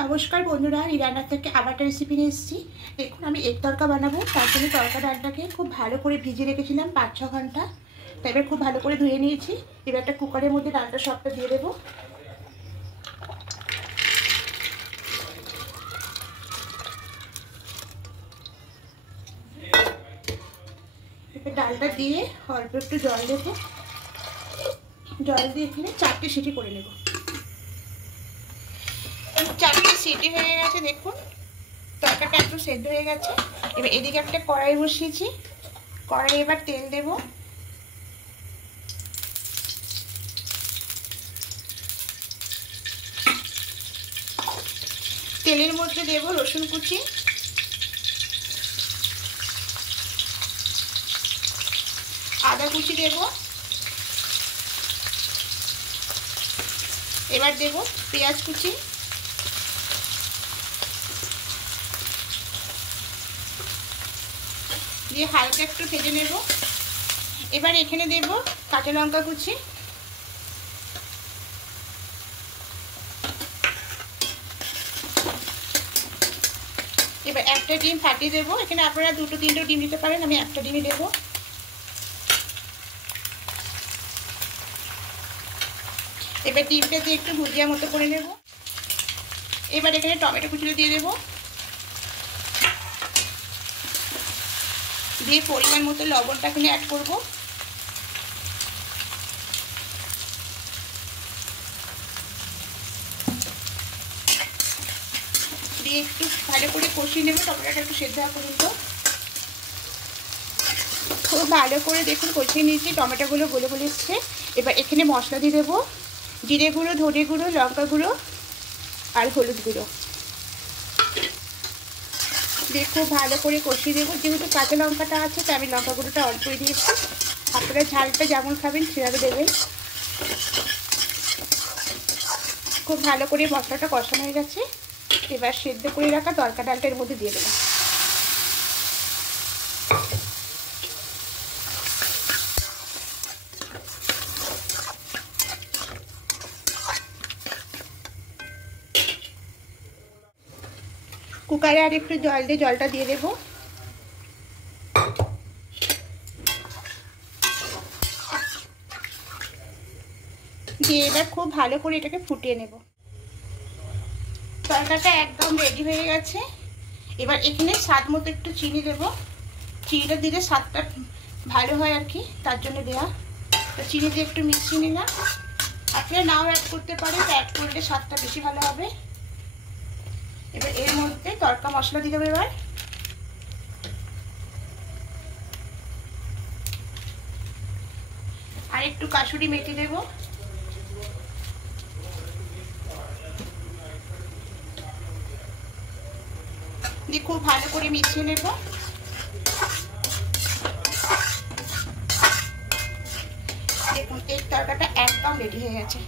নমস্কার বন্ধুরা, রান্নার থেকে আবার একটা রেসিপি নিয়ে এসেছি। দেখুন, আমি এগ তরকা বানাবো। তার জন্য তরকা ডালটাকে খুব ভালো করে ভিজিয়ে রেখেছিলাম 5-6 ঘন্টা। তাই এবার খুব ভালো করে ধুয়ে নিয়েছি। এবার একটা কুকারের মধ্যে ডালটা সবটা দিয়ে দেবো। এবার ডালটা দিয়ে অল্প একটু জল দেবো। জল দিয়ে এখানে 4টে সিটি করে নেব। 4টে সিটি হয়ে গেছে। দেখুন, তরকাটা একটু সেদ্ধ হয়ে গেছে। এবার এদিকে একটা কড়াই বসিয়েছি। কড়াই এবার তেল দেব। তেলের মধ্যে দেব রসুন কুচি, আদা কুচি দেব। এবার দেব পেঁয়াজ কুচি, দিয়ে হালকা একটু ভেজে নেব। এবার এখানে দেব কাঁচা লঙ্কা কুচি, এবার একটা ডিম ফাটিয়ে দেবো। এখানে আপনারা 2-3টো ডিম দিতে পারেন, আমি একটা ডিমই দেবো। এবার ডিমটা দিয়ে একটু ভুজিয়া মতো করে নেব। এবার এখানে টমেটো কুচিটা দিয়ে দেবো, দিয়ে পরিমাণ মতো লবণটা এখানে অ্যাড করব। দিয়ে একটু ভালো করে কষিয়ে নেব। টমেটোটা একটু সেদ্ধ হওয়া পর্যন্ত খুব ভালো করে দেখুন কষিয়ে নিয়েছি। টমেটোগুলো গলে গলে এসছে। এবার এখানে মশলা দিয়ে দেবো, জিরে গুঁড়ো, ধনে গুঁড়ো, লঙ্কা গুঁড়ো আর হলুদ গুঁড়ো দিয়ে খুব ভালো করে কষিয়ে দেবো। যেহেতু কাঁচা লঙ্কাটা আছে তাই আমি লঙ্কা গুঁড়োটা অল্পই দিয়েছি। আপনারা ঝালটা যেমন খাবেন সেভাবে দেবেন। খুব ভালো করে মশলাটা কষানো হয়ে গেছে। এবার সেদ্ধ করে রাখা তরকা ডালটা এর মধ্যে দিয়ে দেবো। কুকারে আর একটু জল দিয়ে জলটা দিয়ে দেবো। দিয়ে এবার খুব ভালো করে এটাকে ফুটিয়ে নেব। তরকাটা একদম রেডি হয়ে গেছে। এবার এখানে স্বাদ মতো একটু চিনি দেব। চিনিটা দিলে স্বাদটা ভালো হয় আর কি, তার জন্য দেওয়া। তো চিনি দিয়ে একটু মিশিয়ে নিলাম। আপনারা নাও অ্যাড করতে পারেন, অ্যাড করলে স্বাদটা বেশি ভালো হবে। এবার এর মধ্যে তরকা মশলা দিয়ে দেবো। এবার আর একটু কাসুরি মেথি দেব। দিয়ে খুব ভালো করে মিশিয়ে নেব। দেখুন, এই তরকাটা একদম রেডি হয়ে গেছে।